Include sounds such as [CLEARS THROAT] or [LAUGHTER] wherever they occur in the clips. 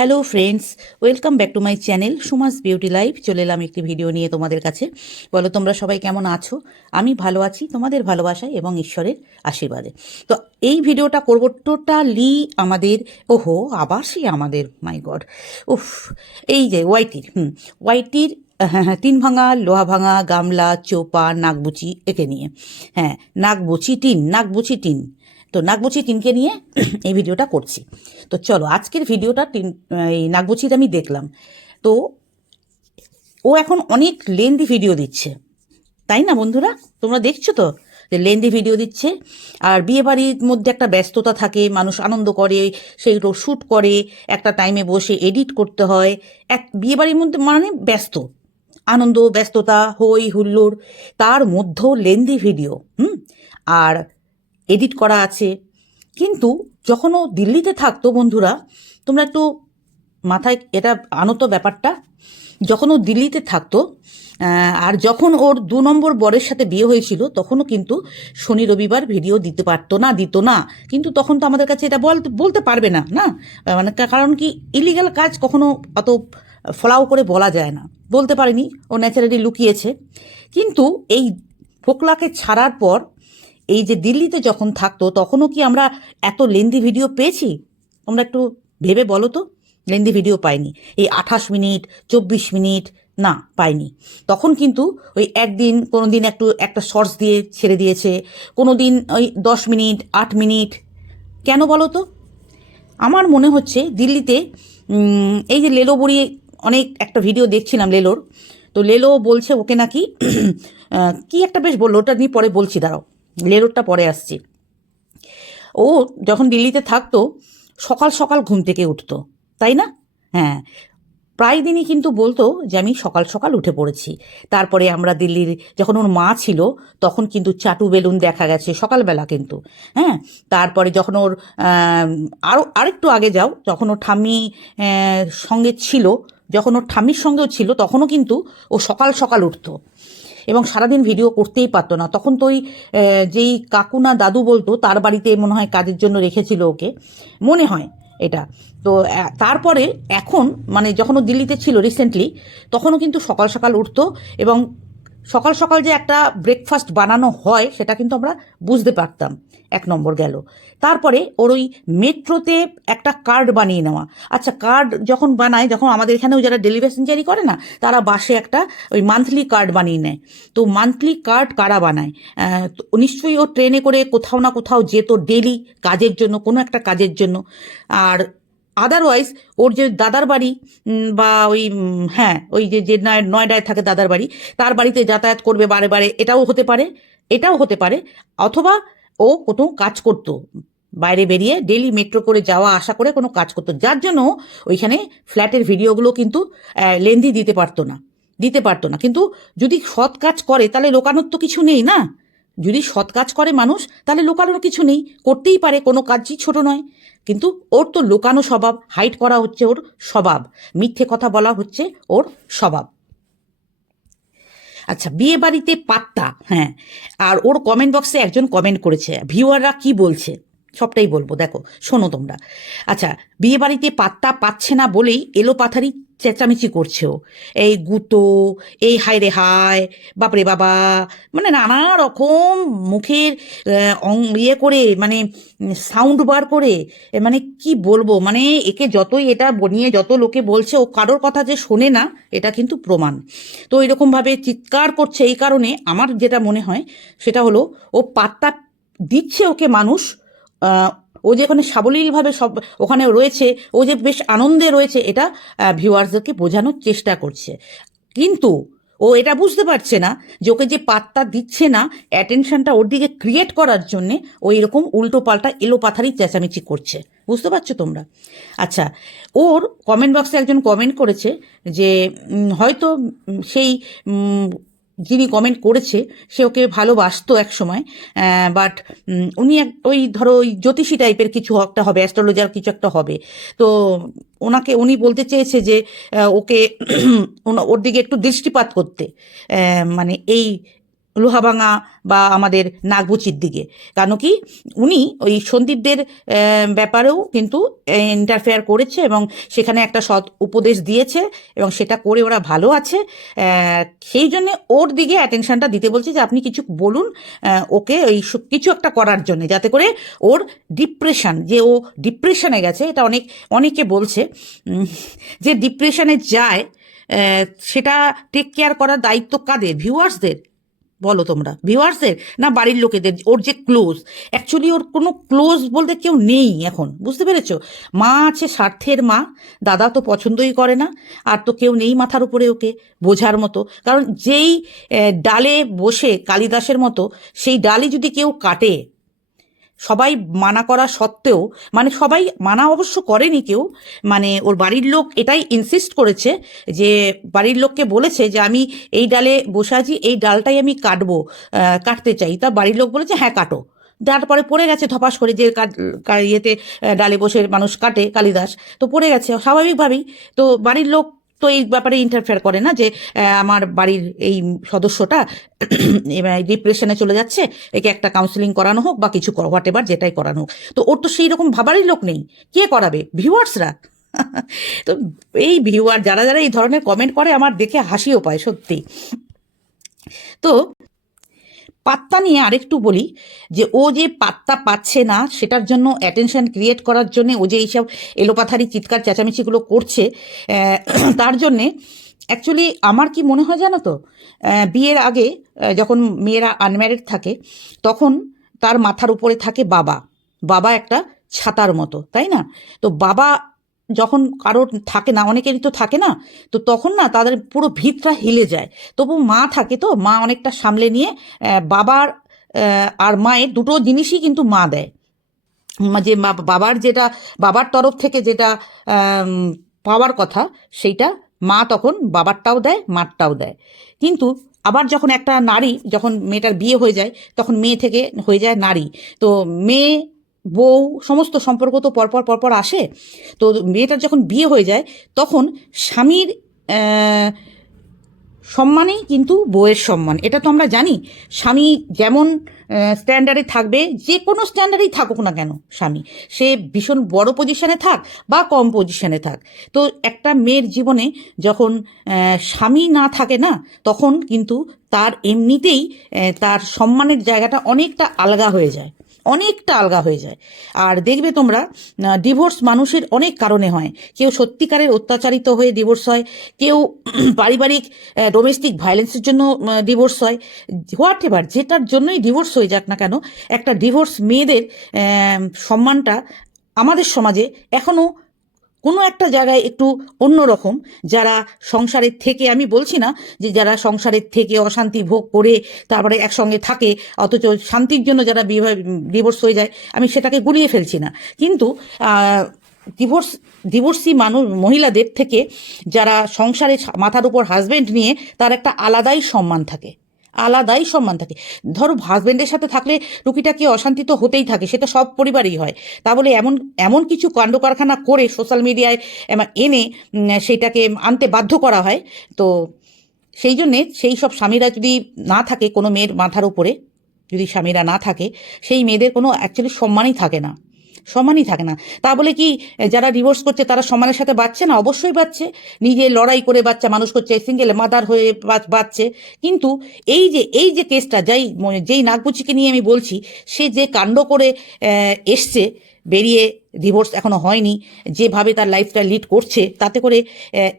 Hello friends, welcome back to my channel Sumas beauty life. চলে এলাম একটি video নিয়ে তোমাদের কাছে। বলো, তোমরা সবাই কেমন আছো? আমি ভালো আছি, তোমাদের ভালোবাসায় এবং ঈশ্বরের আশীর্বাদে। তো এই ভিডিওটা করব টোটালি আমাদের, ওহো আবার সেই আমাদের, মাই গড। উফ, এই যে ওয়াইটির, হুম, ওয়াইটির হ্যাঁ হ্যাঁ তিন ভাঙা, লোহা ভাঙা, গামলা, চোপা নাকবুচি একে নিয়ে। হ্যাঁ নাকবুচি টিন নাকবুচি টিন। তো নাগবুচি টিনকে নিয়ে এই ভিডিওটা করছি। তো চলো, আজকের ভিডিওটা টিন এই নাগবুচির আমি দেখলাম। তো ও এখন অনেক লেন্দি ভিডিও দিচ্ছে। তাই না বন্ধুরা? তোমরা দেখছ তো যে লেন্দি ভিডিও দিচ্ছে। আর বিয়েবাড়ির মধ্যে একটা ব্যস্ততা থাকে, মানুষ আনন্দ করে সেইগুলো শ্যুট করে, একটা টাইমে বসে এডিট করতে হয়। এক বিয়েবাড়ির মধ্যে মানে ব্যস্ত। আনন্দ, ব্যস্ততা, হই, হুল্লোড়, তার মধ্যেও লেন্দি ভিডিও হুম? আর এডিট করা আছে। কিন্তু যখন ও দিল্লিতে থাকতো বন্ধুরা, তোমরা একটু মাথায় এটা আনো তো ব্যাপারটা, যখন ও দিল্লিতে থাকতো আর যখন ওর দু নম্বর বরের সাথে বিয়ে হয়েছিল, তখনও কিন্তু শনি রবিবার ভিডিও দিতে পারতো না, দিত না। কিন্তু তখন তো আমাদের কাছে এটা বলতে পারবে না না? মানে কারণ কি ইলিগাল কাজ কখনো অত ফলাও করে বলা যায় না। বলতে পারেনি, ও ন্যাচারালি লুকিয়েছে। কিন্তু এই ফোকলাকে ছাড়ার পর এই যে দিল্লিতে যখন থাকতো, তখনও কি আমরা এত লেন্দি ভিডিও পেয়েছি? তোমরা একটু ভেবে বলো তো। লেন্দি ভিডিও পাইনি। এই আঠাশ মিনিট, চব্বিশ মিনিট, না, পাইনি। তখন কিন্তু ওই একদিন কোনো দিন একটু, একটা শর্টস দিয়ে ছেড়ে দিয়েছে। কোনো দিন ওই দশ মিনিট, আট মিনিট। কেন বলো তো? আমার মনে হচ্ছে দিল্লিতে এই যে লেলো বুড়ি, অনেক একটা ভিডিও দেখছিলাম লেলোর। তো লেলো বলছে ওকে নাকি [CLEARS THROAT] কি একটা বেশ বলল, ওটা নিয়ে পরে বলছি, দাঁড়াও। লেলোরটা পরে আসছি। ও যখন দিল্লিতে থাকতো, সকাল সকাল ঘুম থেকে উঠতো, তাই না? হ্যাঁ। প্রায় দিনই কিন্তু বলতো যে, আমি সকাল সকাল উঠে পড়েছি। তারপরে আমরা দিল্লির যখন ওর মা ছিল, তখন কিন্তু চাটু বেলুন দেখা গেছে সকালবেলা কিন্তু। হ্যাঁ? তারপরে যখন ওর আরও আরেকটু আগে যাও, যখন ওর ঠাম্মি সঙ্গে ছিল, যখন ওর ঠাম্মির সঙ্গেও ছিল, তখনও কিন্তু ও সকাল সকাল উঠতো। এবং সারাদিন ভিডিও করতেই পারতো না। তখন তো ওই যেই কাকুনা দাদু বলতো, তার বাড়িতে মনে হয় কাজের জন্য রেখেছিল ওকে। মনে হয় এটা। তো তারপরে এখন মানে যখন ও দিল্লিতে ছিল রিসেন্টলি তখনও কিন্তু সকাল সকাল উঠতো এবং সকাল সকাল যে একটা ব্রেকফাস্ট বানানো হয়, সেটা কিন্তু আমরা বুঝতে পারতাম। এক নম্বর গেল। তারপরে ওর ওই মেট্রোতে একটা কার্ড বানিয়ে নেওয়া। আচ্ছা কার্ড যখন বানায়, যখন আমাদের এখানেও যারা ডেলি প্যাসেঞ্জারি করে না, তারা বাসে একটা ওই মান্থলি কার্ড বানিয়ে নেয়। তো মান্থলি কার্ড কারা বানায়? নিশ্চয়ই ও ট্রেনে করে কোথাও না কোথাও যেত ডেলি কাজের জন্য, কোনো একটা কাজের জন্য। আর আদারওয়াইজ ওর যে দাদার বাড়ি বা ওই হ্যাঁ ওই যে যে নয়- নয়ডায় থাকে দাদার বাড়ি, তার বাড়িতে যাতায়াত করবে বারে বারে, এটাও হতে পারে, এটাও হতে পারে, অথবা ও কোনো কাজ করতো। বাইরে বেরিয়ে ডেলি মেট্রো করে যাওয়া, আসা করে কোনো কাজ করতো। যার জন্য ওইখানে ফ্ল্যাটের ভিডিওগুলো কিন্তু লেন্দি দিতে পারতো না, দিতে পারতো না। কিন্তু যদি সৎ কাজ করে, তাহলে লোকানোর তো কিছু নেই না? যদি সৎ কাজ করে মানুষ, তাহলে লোকানোর কিছু নেই। করতেই পারে, কোনো কাজই ছোট নয়। কিন্তু ওর তো লোকানো স্বভাব হাইট করা হচ্ছে ওর স্বভাব। মিথ্যে কথা বলা হচ্ছে ওর স্বভাব। আচ্ছা বিয়ে বাড়িতে পাত্তা হ্যাঁ। আর ওর কমেন্ট বক্সে একজন কমেন্ট করেছে ভিউয়াররা কি বলছে? সবটাই বলব, দেখো, শোনো তোমরা। আচ্ছা বিয়ে বাড়িতে পাত্তা পাচ্ছে না বলেই এলোপাথারি চেঁচামেচি করছে ও। এই গুতো, এই হায় রে হায়, বাপরে বাবা। মানে নানা রকম মুখের ইয়ে করে মানে সাউন্ড বার করে মানে কি বলব? মানে একে যতই এটা নিয়ে যত লোকে বলছে ও কারোর কথা যে শোনে না, এটা কিন্তু প্রমাণ। তো এরকমভাবে চিৎকার করছে এই কারণে আমার যেটা মনে হয়, সেটা হলো ও পাত্তা দিচ্ছে ওকে মানুষ ও যে ওখানে সাবলীলভাবে সব ওখানে রয়েছে, ও যে বেশ আনন্দে রয়েছে, এটা ভিউয়ার্সদেরকে বোঝানোর চেষ্টা করছে। কিন্তু ও এটা বুঝতে পারছে না যে ওকে যে পাত্তা দিচ্ছে না অ্যাটেনশনটা ওর দিকে ক্রিয়েট করার জন্যে ও এরকম উল্টো পাল্টা এলো এলোপাথারি চেঁচামেচি করছে। বুঝতে পারছ তোমরা? আচ্ছা ওর কমেন্ট বক্সে একজন কমেন্ট করেছে যে হয়তো সেই যিনি কমেন্ট করেছে, সে ওকে ভালোবাসত এক সময় বাট উনি এক, ওই ধরো ওই জ্যোতিষী টাইপের কিছু একটা হবে অ্যাস্ট্রোলজার কিছু একটা হবে। তো ওনাকে, উনি বলতে চেয়েছে যে ওকে [CLEARS THROAT] ওর দিকে একটু দৃষ্টিপাত করতে মানে এই লোহাভাঙা বা আমাদের নাগবুচির দিকে। কেন কি উনি ওই সন্দীপদের ব্যাপারেও কিন্তু ইন্টারফেয়ার করেছে এবং সেখানে একটা সৎ উপদেশ দিয়েছে এবং সেটা করে ওরা ভালো আছে। সেই জন্যে ওর দিকে অ্যাটেনশনটা দিতে বলছে যে, আপনি কিছু বলুন ওকে ওই কিছু একটা করার জন্য, যাতে করে ওর ডিপ্রেশন যে ও ডিপ্রেশনে গেছে, এটা অনেক, অনেকে বলছে যে ডিপ্রেশনে যায় সেটা টেক কেয়ার করার দায়িত্ব কাদের? ভিউয়ার্সদের বলো তোমরা। ভিউয়ার্সের না বাড়ির লোকেদের? ওর যে ক্লোজ অ্যাকচুয়ালি ওর কোনো ক্লোজ বলতে কেউ নেই এখন। বুঝতে পেরেছ? মা আছে স্বার্থের মা। দাদা তো পছন্দই করে না। আর তো কেউ নেই মাথার উপরে ওকে বোঝার মতো। কারণ যেই ডালে বসে কালিদাসের মতো, সেই ডালই যদি কেউ কাটে সবাই মানা করা সত্ত্বেও মানে সবাই মানা অবশ্য করেনি কেউ মানে ওর বাড়ির লোক এটাই ইনসিস্ট করেছে যে, বাড়ির লোককে বলেছে যে, আমি এই ডালে বসে আছি, এই ডালটাই আমি কাটবো কাটতে চাই। তা বাড়ির লোক বলেছে হ্যাঁ কাটো। তারপরে পড়ে গেছে ধপাস করে যে ইয়েতে ডালে বসে মানুষ কাটে, কালিদাস। তো পড়ে গেছে, স্বাভাবিকভাবেই। তো বাড়ির লোক তো এই ব্যাপারে ইন্টারফেয়ার করে না যে আমার বাড়ির এই সদস্যটা [CLEARS THROAT] ডিপ্রেশনে চলে যাচ্ছে, একে একটা কাউন্সিলিং করানো হোক বা কিছু হোয়াট এভার যেটাই করানো হোক। তো ওর তো সেই রকম ভাবারই লোক নেই। কে করাবে? ভিউয়ার্সরা [LAUGHS] তো এই ভিউয়ার যারা যারা এই ধরনের কমেন্ট করে, আমার দেখে হাসিও পায়, সত্যি। তো পাত্তা নিয়ে আরেকটু বলি যে ও যে পাত্তা পাচ্ছে না, সেটার জন্য অ্যাটেনশন ক্রিয়েট করার জন্য ও যে এইসব এলোপাথারি চিৎকার চেঁচামেচিগুলো করছে [CLEARS THROAT] তার জন্যে অ্যাকচুয়ালি আমার কি মনে হয় জানো তো? বিয়ের আগে যখন মেয়েরা আনম্যারিড থাকে, তখন তার মাথার উপরে থাকে বাবা। বাবা একটা ছাতার মতো, তাই না? তো বাবা যখন কারোর থাকে না, অনেকেরই তো থাকে না, তো তখন না তাদের পুরো ভিতটা হিলে যায়। তবু মা থাকে তো, মা অনেকটা সামলে নিয়ে বাবার আর মায়ের দুটো জিনিসই কিন্তু মা দেয়। যে বাবার যেটা, বাবার তরফ থেকে যেটা পাওয়ার কথা, সেইটা মা তখন বাবারটাও দেয়, মারটাও দেয়। কিন্তু আবার যখন একটা নারী, যখন মেয়েটার বিয়ে হয়ে যায়, তখন মেয়ে থেকে হয়ে যায় নারী। তো মেয়ে বউ, সমস্ত সম্পর্ক তো পরপর পরপর আসে। তো মেয়েটার যখন বিয়ে হয়ে যায়, তখন স্বামীর সম্মানেই কিন্তু বউয়ের সম্মান। এটা তো আমরা জানি। স্বামী যেমন স্ট্যান্ডার্ডে থাকবে, যে কোনো স্ট্যান্ডার্ডেই থাকুক না কেন স্বামী। সে ভীষণ বড় পজিশনে থাক বা কম পজিশনে থাক। তো একটা মেয়ের জীবনে যখন স্বামী না থাকে না, তখন কিন্তু তার এমনিতেই তার সম্মানের জায়গাটা অনেকটা আলগা হয়ে যায়। অনেকটা আলগা হয়ে যায়। আর দেখবে তোমরা ডিভোর্স মানুষের অনেক কারণে হয়। কেউ সত্যিকারের অত্যাচারিত হয়ে ডিভোর্স হয়, কেউ [CLEARS THROAT] পারিবারিক ডোমেস্টিক ভায়োলেন্সের জন্য ডিভোর্স হয়। হোয়াট এভার, যেটার জন্যই ডিভোর্স হয়ে যাক না কেন, একটা ডিভোর্স মেয়েদের সম্মানটা আমাদের সমাজে এখনও কোনো একটা জায়গায় একটু অন্যরকম। যারা সংসারের থেকে, আমি বলছি না যে যারা সংসারের থেকে অশান্তি ভোগ করে তারপরে একসঙ্গে থাকে, অথচ শান্তির জন্য যারা ডিভোর্স হয়ে যায়, আমি সেটাকে গুলিয়ে ফেলছি না। কিন্তু ডিভোর্স ডিভোর্সি মানুষ, মহিলাদের থেকে যারা সংসারে মাথার উপর হাজবেন্ড নিয়ে, তার একটা আলাদাই সম্মান থাকে। আলাদাই সম্মান থাকে। ধরো হাজবেন্ডের সাথে থাকলে টুকিটাকি অশান্তি তো হতেই থাকে সেটা সব পরিবারেই হয়। তা বলে এমন এমন কিছু কাণ্ড কারখানা করে সোশ্যাল মিডিয়ায় এনে উম, সেইটাকে আনতে বাধ্য করা হয় তো সেই জন্যে সেই সব স্বামীরা যদি না থাকে কোনো মেয়ের মাথার উপরে যদি স্বামীরা না থাকে সেই মেয়েদের কোনো অ্যাকচুয়ালি সম্মানই থাকে না। সম্মানই থাকে না। তা বলে কি, যারা ডিভোর্স করছে তারা সম্মানের সাথে বাঁচছে না? অবশ্যই বাঁচছে। নিজে লড়াই করে বাচ্চা মানুষ করছে সিঙ্গেল মাদার হয়ে বাচ- বাঁচছে। কিন্তু এই যে এই যে কেসটা যাই যেই নাগপুচিকে নিয়ে আমি বলছি, সে যে কাণ্ড করে এসছে, বেরিয়ে ডিভোর্স এখনও হয়নি, যেভাবে তার লাইফটা লিড করছে, তাতে করে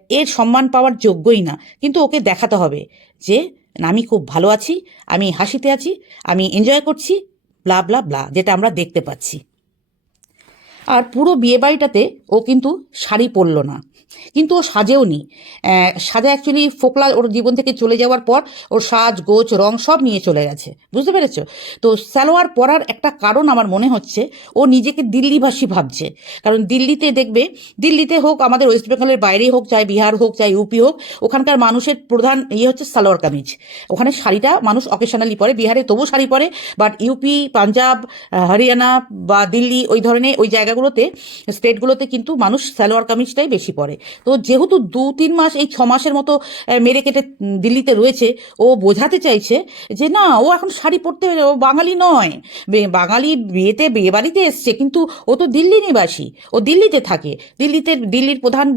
এর সম্মান পাওয়ার যোগ্যই না। কিন্তু ওকে দেখাতে হবে যে, আমি খুব ভালো আছি, আমি হাসিতে আছি, আমি এনজয় করছি ব্লা ব্লা ব্লা যেটা আমরা দেখতে পাচ্ছি। আর পুরো বিয়ে বাড়িটাতে ও কিন্তু শাড়ি পরলো না। কিন্তু ও সাজেও নি। সাজা অ্যাকচুয়ালি ফোকলা ওর জীবন থেকে চলে যাওয়ার পর ওর সাজ, গোছ, রং সব নিয়ে চলে গেছে। বুঝতে পেরেছ? তো সালোয়ার পরার একটা কারণ আমার মনে হচ্ছে, ও নিজেকে দিল্লিভাষী ভাবছে। কারণ দিল্লিতে দেখবে, দিল্লিতে হোক, আমাদের ওয়েস্ট বেঙ্গলের বাইরে হোক, চাই বিহার হোক, চাই ইউপি হোক, ওখানকার মানুষের প্রধান ইয়ে হচ্ছে সালোয়ার কামিজ। ওখানে শাড়িটা মানুষ অকেশনালি পরে, বিহারে তবু শাড়ি পরে বাট ইউপি, পাঞ্জাব হরিয়ানা বা দিল্লি ওই ধরনের ওই জায়গাগুলো জায়গাগুলোতে স্টেটগুলোতে কিন্তু মানুষ সালোয়ার কামিজটাই বেশি পরে। তো যেহেতু দু তিন মাস, এই ছ মাসের মতো মেরে কেটে দিল্লিতে রয়েছে, ও বোঝাতে চাইছে যে না, ও এখন শাড়ি পরতে ও বাঙালি নয়। বাঙালি বিয়েতে বিয়ে বাড়িতে এসছে, কিন্তু ও তো দিল্লি নিবাসী, ও দিল্লিতে থাকে। দিল্লিতে, দিল্লির প্রধান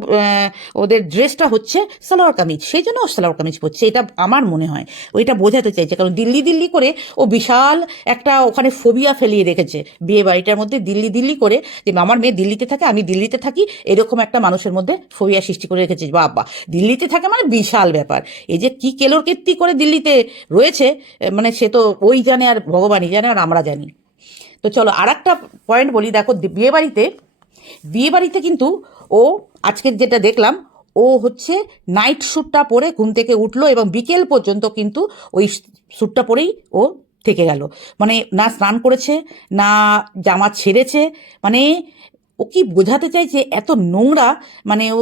ওদের ড্রেসটা হচ্ছে সালোয়ার কামিজ, সেই জন্য ও সালোয়ার কামিজ পরছে, এটা আমার মনে হয়। ওইটা বোঝাতে চাইছে, কারণ দিল্লি দিল্লি করে ও বিশাল একটা ওখানে ফোবিয়া ফেলিয়ে রেখেছে বিয়ে বাড়িটার মধ্যে দিল্লি দিল্লি করে যে আমার মেয়ে দিল্লিতে থাকে, আমি দিল্লিতে থাকি, এরকম একটা মানুষের মধ্যে ফোবিয়া সৃষ্টি করে রেখেছে। বাবা দিল্লিতে থাকে মানে বিশাল ব্যাপার। এই যে কি কেলোর কীর্তি করে দিল্লিতে রয়েছে মানে সে তো ওই জানে আর ভগবানই জানে আর আমরা জানি। তো চলো আর একটা পয়েন্ট বলি, দেখো বিয়েবাড়িতে বিয়েবাড়িতে কিন্তু ও আজকে যেটা দেখলাম, ও হচ্ছে নাইট শ্যুটটা পরে ঘুম থেকে উঠল এবং বিকেল পর্যন্ত কিন্তু ওই শ্যুটটা পরেই ও থেকে গেল। মানে না স্নান করেছে, না জামা ছেড়েছে মানে ও কি বোঝাতে চাইছে এত নোংরা মানে ও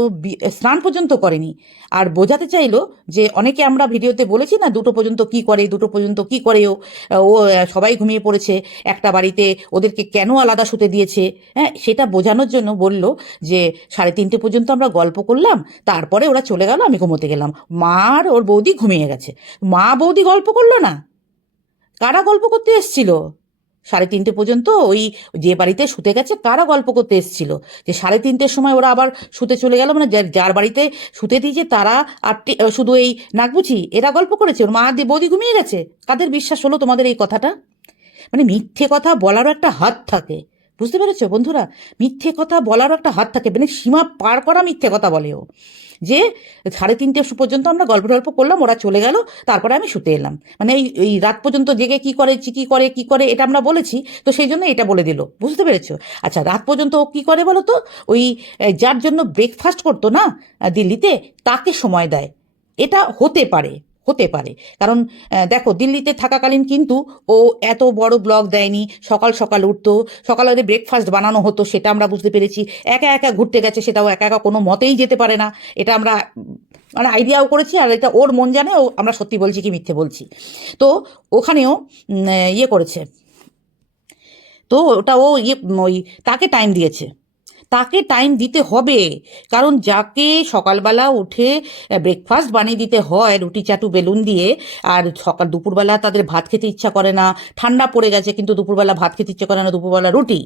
স্নান পর্যন্ত করেনি। আর বোঝাতে চাইলো যে অনেকে আমরা ভিডিওতে বলেছি না, দুটো পর্যন্ত কি করে, দুটো পর্যন্ত কি করে ও ও, সবাই ঘুমিয়ে পড়েছে, একটা বাড়িতে ওদেরকে কেন আলাদা শুতে দিয়েছে? হ্যাঁ সেটা বোঝানোর জন্য বলল যে সাড়ে তিনটে পর্যন্ত আমরা গল্প করলাম, তারপরে ওরা চলে গেল, আমি ঘুমোতে গেলাম। মা আর ওর বৌদি ঘুমিয়ে গেছে। মা বৌদি গল্প করল না? কারা গল্প করতে এসছিল? সাড়ে তিনটে পর্যন্ত ওই যে বাড়িতে শুতে গেছে, কারা গল্প করতে এসছিল? যে সাড়ে তিনটের সময় ওরা আবার শুতে চলে গেল মানে যার- বাড়িতে শুতে দিয়েছে তারা আর শুধু এই নাকবুঝি এরা গল্প করেছে, ওর মা দিয়ে বৌদি ঘুমিয়ে গেছে। কাদের বিশ্বাস হলো তোমাদের এই কথাটা? মানে মিথ্যে কথা বলারও একটা হাত থাকে। বুঝতে পেরেছ বন্ধুরা? মিথ্যে কথা বলারও একটা হাত থাকে মানে সীমা পার করা মিথ্যে কথা বলেও যে সাড়ে তিনটে পর্যন্ত আমরা গল্প টল্প করলাম, ওরা চলে গেল, তারপরে আমি শুতে এলাম। মানে এই এই রাত পর্যন্ত জেগে কি করে, কী করে, কি করে, এটা আমরা বলেছি, তো সেই জন্য এটা বলে দিল। বুঝতে পেরেছ? আচ্ছা রাত পর্যন্ত ও কী করে বলো তো? ওই যার জন্য ব্রেকফাস্ট করতো না, দিল্লিতে, তাকে সময় দেয়। এটা হতে পারে। হতে পারে। কারণ দেখো, দিল্লিতে থাকাকালীন কিন্তু ও এত বড় ব্লগ দেয়নি, সকাল সকাল উঠতো, সকালে ওদের ব্রেকফাস্ট বানানো হতো, সেটা আমরা বুঝতে পেরেছি। একা একা ঘুরতে গেছে, সেটাও একা একা কোনো মতেই যেতে পারে না। এটা আমরা মানে আইডিয়াও করেছি, আর এটা ওর মন জানে, ও আমরা সত্যি বলছি কি মিথ্যে বলছি। তো ওখানেও ইয়ে করেছে। তো ওটা ও ইয়ে ওই, তাকে টাইম দিয়েছে। তাকে টাইম দিতে হবে। কারণ যাকে সকালবেলা উঠে ব্রেকফাস্ট বানিয়ে দিতে হয়, রুটি, চাটু, বেলুন দিয়ে, আর সকাল, দুপুরবেলা তাদের ভাত খেতে ইচ্ছা করে না, ঠান্ডা পড়ে গেছে কিন্তু দুপুরবেলা ভাত খেতে ইচ্ছা করে না, দুপুরবেলা রুটি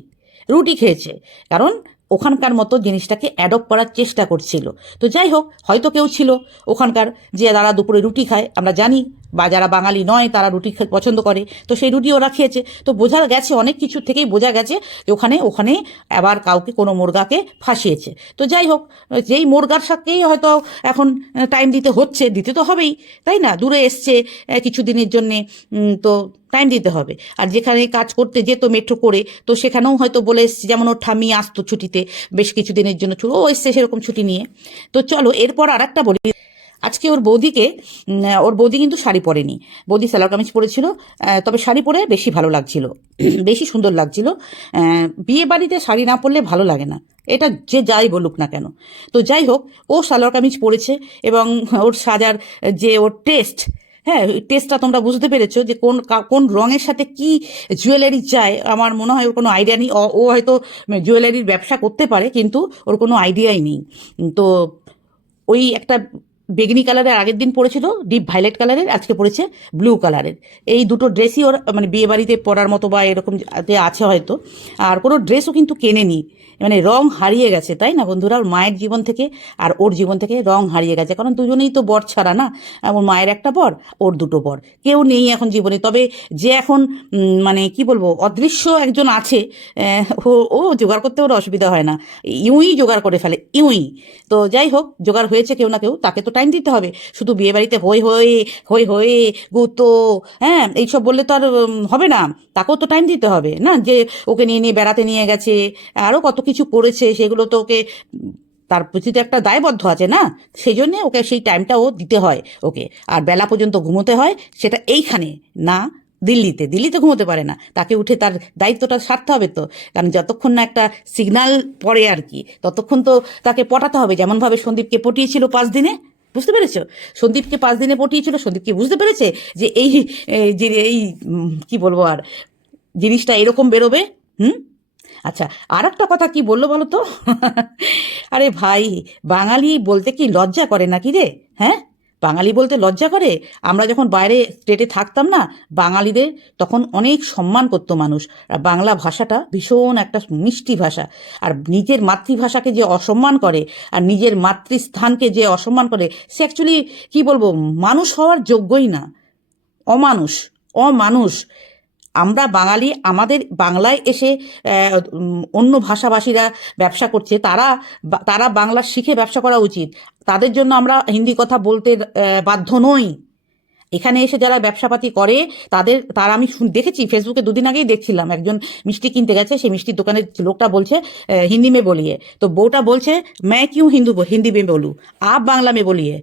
রুটি খেয়েছে। কারণ ওখানকার মতো জিনিসটাকে অ্যাডপ্ট করার চেষ্টা করছিল। তো যাই হোক হয়তো কেউ ছিল ওখানকার যে তারা দুপুরে রুটি খায় আমরা জানি বা যারা বাঙালি নয় তারা রুটি পছন্দ করে তো সেই রুটি ওরা খেয়েছে। তো বোঝা গেছে অনেক কিছু থেকেই বোঝা গেছে যে ওখানে ওখানে আবার কাউকে কোনো মুরগাকে ফাঁসিয়েছে। তো যাই হোক যেই মুরগার সাথেই হয়তো এখন টাইম দিতে হচ্ছে দিতে তো হবেই তাই না? দূরে এসছে আহ, কিছুদিনের জন্যে তো টাইম দিতে হবে। আর যেখানে কাজ করতে যেত মেট্রো করে, তো সেখানেও হয়তো বলে এসছে যেমন ওর ঠামি আসতো ছুটিতে, বেশ কিছুদিনের জন্য ছুটি ও এসছে সেরকম ছুটি নিয়ে। তো চলো, এরপর আর একটা বলি। আজকে ওর বৌদিকে ওর বৌদি কিন্তু শাড়ি পরেনি। বৌদি সালোয়ার কামিজ পরেছিল তবে শাড়ি পরে বেশি ভালো লাগছিল। [CLEARS THROAT] বেশি সুন্দর লাগছিল। বিয়ে বাড়িতে শাড়ি না পরলে ভালো লাগে না। এটা যে যাই বলুক না কেন। তো যাই হোক, ও সালোয়ার কামিজ পরেছে এবং ওর সাজার যে ওর টেস্ট হ্যাঁ টেস্টটা তোমরা বুঝতে পেরেছ যে কোন কোন রঙের সাথে কি জুয়েলারি চায়। আমার মনে হয় ওর কোনো আইডিয়া নেই। ও হয়তো জুয়েলারির ব্যবসা করতে পারে, কিন্তু ওর কোনো আইডিয়াই নেই। তো ওই একটা বেগনি কালারের আগের দিন পরেছিল ডিপ ভাইলেট কালারের, আজকে পরেছে ব্লু কালারের। এই দুটো ড্রেসই ওর মানে বিয়ে বাড়িতে পরার মতো বা এরকম আছে হয়তো। আর কোনো ড্রেসও কিন্তু কেনেনি। মানে রং হারিয়ে গেছে, তাই না বন্ধুরা? ওর মায়ের জীবন থেকে আর ওর জীবন থেকে রং হারিয়ে গেছে। কারণ দুজনেই তো বর ছাড়া, না? ওর মায়ের একটা বর, ওর দুটো বর। কেউ নেই এখন জীবনে। তবে যে এখন মানে কি বলব, অদৃশ্য একজন আছে ও জোগাড় করতে ওর অসুবিধা হয় না। ইউই জোগাড় করে ফেলে, ইউই। তো যাই হোক, জোগাড় হয়েছে কেউ না কেউ, তাকে তো টাইম দিতে হবে। শুধু বিয়ে বাড়িতে হই হই হই, গুতো হ্যাঁ এইসব বললে তো আর হবে না। তাকেও তো টাইম দিতে হবে, না? যে ওকে নিয়ে নিয়ে বেড়াতে নিয়ে গেছে আরও কত কিছু করেছে, সেগুলো তো ওকে, তার প্রতি তো একটা দায়বদ্ধ আছে, না? সেই জন্যে ওকে সেই টাইমটা ও দিতে হয় ওকে। আর বেলা পর্যন্ত ঘুমোতে হয়, সেটা এইখানে, না দিল্লিতে। দিল্লিতে ঘুমোতে পারে না। তাকে উঠে তার দায়িত্বটা সারতে হবে তো। কারণ যতক্ষণ না একটা সিগনাল পড়ে আর কি, ততক্ষণ তো তাকে পটাতে হবে। যেমনভাবে সন্দীপকে পটিয়েছিল পাঁচ দিনে বুঝতে পেরেছ? সন্দীপকে পাঁচ দিনে পটিয়েছিল, সন্দীপকে বুঝতে পেরেছে যে এই যে এই কি বলব আর, জিনিসটা এরকম বেরোবে? হুম? আচ্ছা আর একটা কথা কি বলল বলো তো? [LAUGHS] আরে ভাই, বাঙালি বলতে কি লজ্জা করে নাকি রে? হ্যাঁ? বাঙালি বলতে লজ্জা করে? আমরা যখন বাইরে স্টেটে থাকতাম না, বাঙালিদের তখন অনেক সম্মান করতো মানুষ। আর বাংলা ভাষাটা ভীষণ একটা মিষ্টি ভাষা। আর নিজের মাতৃভাষাকে যে অসম্মান করে, আর নিজের মাতৃস্থানকে যে অসম্মান করে, সে অ্যাকচুয়ালি কী বলব? মানুষ হওয়ার যোগ্যই না। অমানুষ অমানুষ। আমরা বাঙালি, আমাদের বাংলায় এসে অন্য ভাষাভাষীরা ব্যবসা করছে, তারা তারা বাংলা শিখে ব্যবসা করা উচিত। তাদের জন্য আমরা হিন্দি কথা বলতে বাধ্য নই। এখানে এসে যারা ব্যবসাপাতি করে, তাদের, তারা আমি দেখেছি ফেসবুকে দুদিন আগেই দেখছিলাম, একজন মিষ্টি কিনতে গেছে সেই মিষ্টির দোকানের লোকটা বলছে হিন্দি মে বলিয়ে। তো বউটা বলছে ম্যাঁ কিউ হিন্দু হিন্দি মে বলু, আপ বাংলা মে বলিয়ে।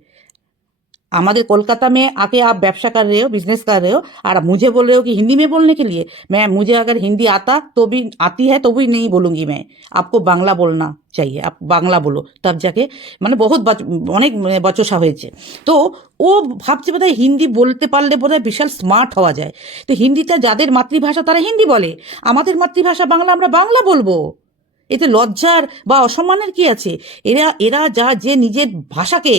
हमारे कोलकाता में आके आप व्यवसा कर रहे हो बिजनेस कर रहे हो और आप मुझे बोल रहे हो कि हिंदी में बोलने के लिए मैं मुझे अगर हिंदी आता तो भी आती है तो भी नहीं बोलूंगी मैं आपको বাংলা बोलना चाहिए आप বাংলা বলো তব যাকে মানে বহুত বাচ- অনেক বচসা হয়েছে তো ও ভাবছে বোধহয় হিন্দি বলতে পারলে বোধহয় বিশাল স্মার্ট হওয়া যায় তো হিন্দিটা যাদের মাতৃভাষা তারা হিন্দি বলে আমাদের মাতৃভাষা বাংলা আমরা বাংলা বলবো এতে লজ্জার বা অসম্মানের কি আছে? এরা এরা যা, যে নিজের ভাষাকে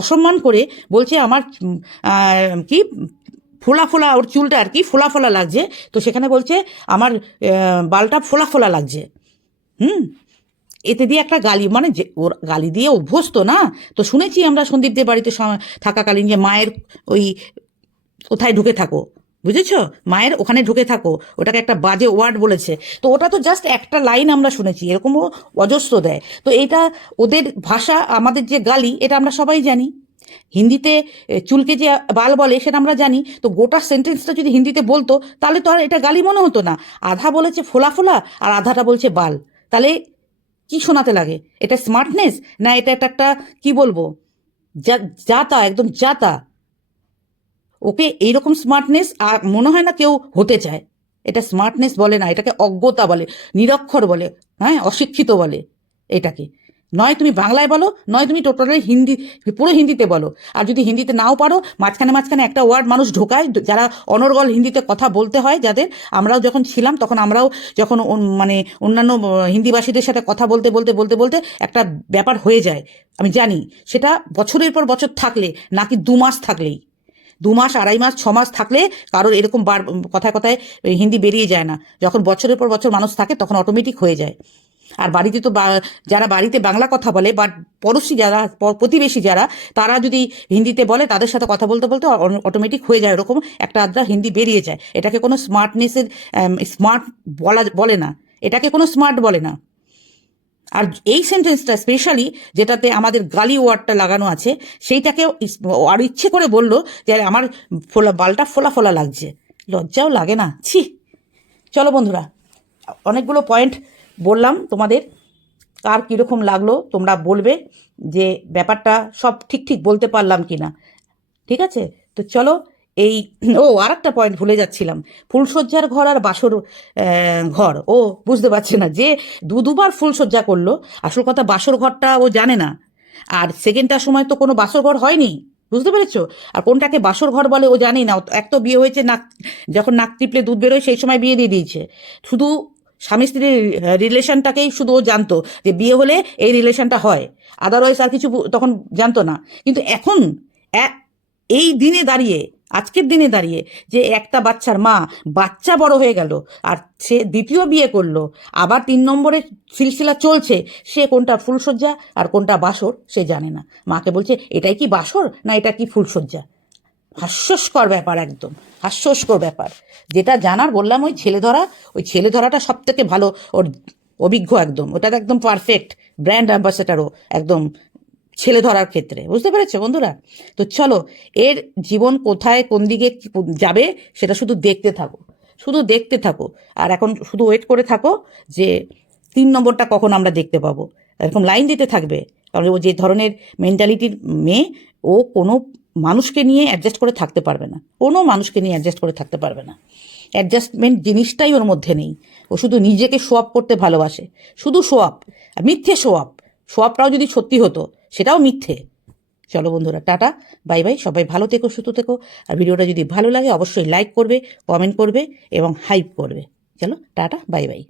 অসম্মান করে বলছে আমার কি, ফোলা ফোলা ওর চুলটা আর কি ফোলা ফোলা লাগছে। তো সেখানে বলছে আমার বালটা ফোলা ফোলা লাগছে। হুম? এতে দিয়ে একটা গালি মানে যে, ওর গালি দিয়ে অভ্যস্ত না? তো শুনেছি আমরা সন্দীপদের বাড়িতে থাকাকালীন যে মায়ের ওই কোথায় ঢুকে থাকো। বুঝেছ? মায়ের ওখানে ঢুকে থাকো। ওটাকে একটা বাজে ওয়ার্ড বলেছে। তো ওটা তো জাস্ট একটা লাইন আমরা শুনেছি, এরকমও অজস্র দেয়। তো এটা ওদের ভাষা, আমাদের যে গালি, এটা আমরা সবাই জানি। হিন্দিতে চুলকে যে বাল বলে, সেটা আমরা জানি। তো গোটা সেন্টেন্সটা যদি হিন্দিতে বলতো, তাহলে তো আর এটা গালি মনে হতো না। আধা বলেছে ফোলা ফোলা, আর আধাটা বলছে বাল। তাহলে কি শোনাতে লাগে? এটা স্মার্টনেস না এটা একটা একটা কি বলব? যা, যাতা, একদম যাতা। ওকে এইরকম স্মার্টনেস আর মনে হয় না কেউ হতে চায়। এটা স্মার্টনেস বলে না, এটাকে অজ্ঞতা বলে, নিরক্ষর বলে হ্যাঁ অশিক্ষিত বলে এটাকে। নয় তুমি বাংলায় বলো, নয় তুমি টোটালি হিন্দি, পুরো হিন্দিতে বলো। আর যদি হিন্দিতে নাও পারো, মাঝখানে মাঝখানে একটা ওয়ার্ড মানুষ ঢোকায়, যারা অনর্গল হিন্দিতে কথা বলতে হয় যাদের, আমরাও যখন ছিলাম, তখন আমরাও যখন মানে অন্যান্য হিন্দিভাষীদের সাথে কথা বলতে বলতে বলতে বলতে একটা ব্যাপার হয়ে যায়। আমি জানি, সেটা বছরের পর বছর থাকলে, নাকি দু মাস থাকলেই। দু মাস, আড়াই মাস, ছ মাস থাকলে কারোর এরকম বার, কথায় কথায় হিন্দি বেরিয়ে যায় না। যখন বছরের পর বছর মানুষ থাকে, তখন অটোমেটিক হয়ে যায়। আর বাড়িতে তো যারা বাড়িতে বাংলা কথা বলে বা পড়োশি যারা প্রতিবেশী যারা, তারা যদি হিন্দিতে বলে, তাদের সাথে কথা বলতে বলতে অটোমেটিক হয়ে যায়। এরকম একটা আদ্রা হিন্দি বেরিয়ে যায়। এটাকে কোনো স্মার্টনেসের স্মার্ট বলা, বলে না। এটাকে কোনো স্মার্ট বলে না। আর এই সেন্টেন্সটা স্পেশালি যেটাতে আমাদের গালি ওয়ার্ডটা লাগানো আছে, সেইটাকেও ইস- আর ইচ্ছে করে বলল যে আমার ফোলা, বালটা ফোলা ফোলা লাগছে। লজ্জাও লাগে না। ছি। চলো বন্ধুরা, অনেকগুলো পয়েন্ট বললাম তোমাদের। কার কীরকম লাগল তোমরা বলবে যে ব্যাপারটা সব ঠিক ঠিক বলতে পারলাম কি না ঠিক আছে? তো চলো এই, [CLEARS THROAT] ও আর একটা পয়েন্ট ভুলে যাচ্ছিলাম। ফুলসজ্জার ঘর আর বাসর ঘর। ও বুঝতে পারছে না যে দু দুবার ফুলসজ্জা করল, আসল কথা বাসর ঘরটা ও জানে না। আর সেকেন্ডটার সময় তো কোনো বাসর ঘর হয়নি, বুঝতে পেরেছ? আর কোনটাকে বাসর ঘর বলে ও জানেই না। এক তো বিয়ে হয়েছে, নাক, যখন নাক টিপলে দুধ বেরোয়, সেই সময় বিয়ে দিয়ে দিয়েছে। শুধু স্বামী স্ত্রীর রিলেশনটাকেই শুধু ও জানতো যে বিয়ে হলে এই রিলেশনটা হয়। আদারওয়াইজ আর কিছু তখন জানতো না। কিন্তু এখন এই দিনে দাঁড়িয়ে আজকের দিনে দাঁড়িয়ে যে একটা বাচ্চার মা বাচ্চা বড় হয়ে গেল আর সে দ্বিতীয় বিয়ে করল, আবার তিন নম্বরে সিলসিলা চলছে, সে কোনটা ফুলসজ্জা আর কোনটা বাসর সে জানে না। মাকে বলছে, এটাই কি বাসর না এটা কি ফুলসজ্জা হাস্যস্কর ব্যাপার একদম, হাস্যস্কর ব্যাপার। যেটা জানার বললাম ওই ছেলে ধরা, ওই ছেলে ধরাটা সব থেকে ভালো, ওর অভিজ্ঞ একদম, ওটা একদম পারফেক্ট ব্র্যান্ড অ্যাম্বাসেডারও একদম ছেলে ধরার ক্ষেত্রে, বুঝতে পেরেছ বন্ধুরা? তো চলো, এর জীবন কোথায়, কোন দিকে যাবে সেটা শুধু দেখতে থাকো, শুধু দেখতে থাকো। আর এখন শুধু ওয়েট করে থাকো যে তিন নম্বরটা কখন আমরা দেখতে পাবো। এরকম লাইন দিতে থাকবে, কারণ ও যে ধরনের মেন্টালিটির মেয়ে, ও কোনো মানুষকে নিয়ে অ্যাডজাস্ট করে থাকতে পারবে না। কোনো মানুষকে নিয়ে অ্যাডজাস্ট করে থাকতে পারবে না। অ্যাডজাস্টমেন্ট জিনিসটাই ওর মধ্যে নেই। ও শুধু নিজেকে শো আপ করতে ভালোবাসে। শুধু শো আপ মিথ্যে শো আপ শো আপটাও যদি সত্যি হতো সেটাও মিথ্যে। চলো বন্ধুরা, টাটা, বাই বাই, সবাই ভালো থেকো, সুস্থ থেকো। আর ভিডিওটা যদি ভালো লাগে, অবশ্যই লাইক করবে কমেন্ট করবে এবং হাইপ করবে। চলো, টাটা, বাই বাই।